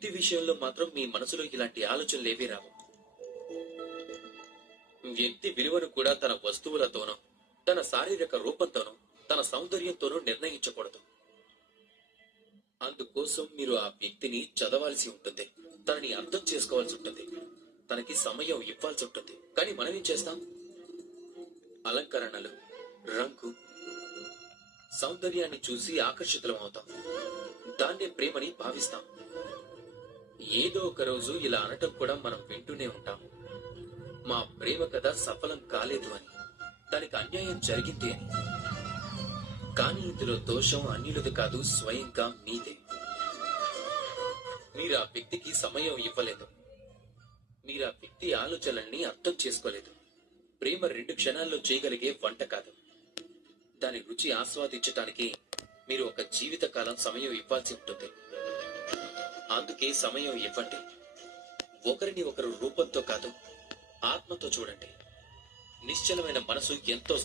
వ్యక్తి విషయంలో మాత్రం మీ మనసులో ఇలాంటి ఆలోచనలేవీ రావు. వ్యక్తి విలువను కూడా తన వస్తువులతోనో, తన శారీరక రూపంతోనో, తన సౌందర్యంతోనో నిర్ణయించకూడదు. అందుకోసం మీరు ఆ వ్యక్తిని చదవాల్సి ఉంటుంది, తనని అర్థం చేసుకోవాల్సి ఉంటుంది, తనకి సమయం ఇవ్వాల్సి ఉంటుంది. కానీ మనం ఏం చేస్తాం? అలంకరణలు, రంగు, సౌందర్యాన్ని చూసి ఆకర్షితులం అవుతాం. దాన్నే ప్రేమని భావిస్తాం. ఏదో ఒక రోజు ఇలా అనటం కూడా మనం వింటూనే ఉంటాం. మా ప్రేమ కథ సఫలం కాలేదు అని, దానికి అన్యాయం జరిగింది అని. కానీ ఇందులో దోషం అన్యులది కాదు, స్వయంగా మీదే. మీరు ఆ వ్యక్తికి సమయం ఇవ్వలేదు. మీరు ఆ వ్యక్తి ఆలోచనల్ని అర్థం చేసుకోలేదు. ప్రేమ 2 క్షణాల్లో చేయగలిగే వంట కాదు. దాని రుచి ఆస్వాదించటానికి మీరు ఒక జీవితకాలం సమయం ఇవ్వాల్సి ఉంటుంది. అందుకే సమయం ఇవ్వండి. ఒకరిని ఒకరు రూపంతో కాదు, ఆత్మతో చూడండి. నిశ్చలమైన మనసు ఎంతో